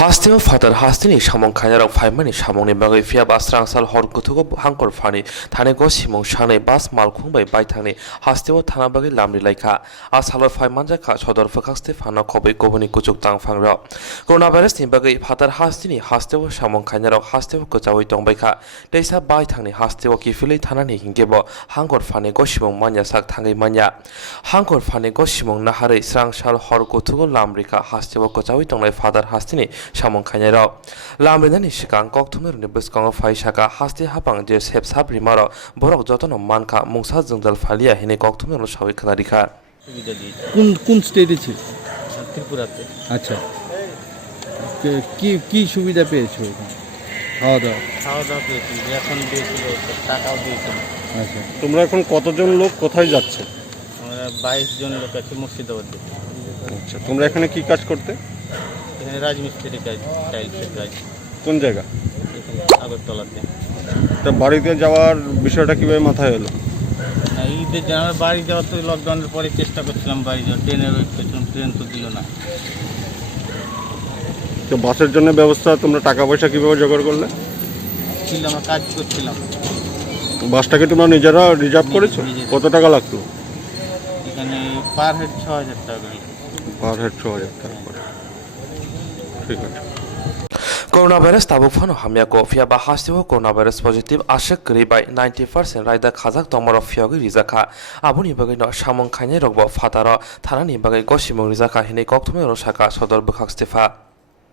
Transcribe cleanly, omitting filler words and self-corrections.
Hasteo father hastini samong khairok phaimani samongni bagai fia basrangsal horkutugo hangkor phani thanego simong shanai bas malkhung bai baithangni hasteo thana bagai lamri laikha asalo phaimanja kha sodor phakhaste phano khobai koboni kuchuk tangphangro coronavirus ni bagai father hastini hasteo samong khairok hasteo kochawi tongbaikha teisa baithangni hasteo kifilei thanani hingkebo hangkor phani go simong manya sak thangai manya hangkor phani go simong naharei srangsal horkutugo lamrika hasteo kochawi tongnai father hastini samong khainaro lamrinani sikang kokthumni bwskang faisaka haste hapang je sepsap rimaro borok jotono manka mungsa jungdal falia hine kokthumni sawi khanarikha কোন স্টেটে ছিল? ত্রিপুরাতে। আচ্ছা, কি কি সুবিধা পেয়েছো এখানে? খাওয়া দাওয়া পেয়েছি, রেশন দিয়েছিল, টাকাও দিয়েছিল। আচ্ছা, তোমরা এখন কতজন লোক কোথায় যাচ্ছে? আমরা 22 জন লোক আছি মুর্শিদাবাদে। আচ্ছা, তোমরা এখানে কি কাজ করতে? এখানে রাজমিস্ত্রি কাজ, টাইলসের কাজ, কোন জায়গা? এখানে আগরতলাতে। তা বাড়িতে যাওয়ার বিষয়টা কিভাবে মাথায় এলো? ঈদের দিন আমরা বাড়ি যাওয়ার তো লকডাউনের পরে চেষ্টা করছিলাম বাড়ি যাওয়ার, ট্রেনের ওয়েট করছিলাম, ট্রেন তো দিল না। তো বাসের জন্য ব্যবস্থা, তোমরা টাকা পয়সা কিভাবে জোগাড় করলে? ছিল আমরা কাজ করছিলাম। বাসটাকে তোমরা নিজেরা রিজার্ভ করেছো? নিজেরা। কত টাকা লাগতো? এখানে পার হেড 6000 টাকা করে। পার হেড 6000 টাকা করে। ঠিক আছে। coronavirus tabuk phano hamyako fia ba hasteo coronavirus positive ashak gri by 90% raida khajak tomoro fiagi rizakha abuni bagai no samong khaine rokbo fataro thanani bagai go simong rizakha hine kokthumni rosaka sodor bukhak stefa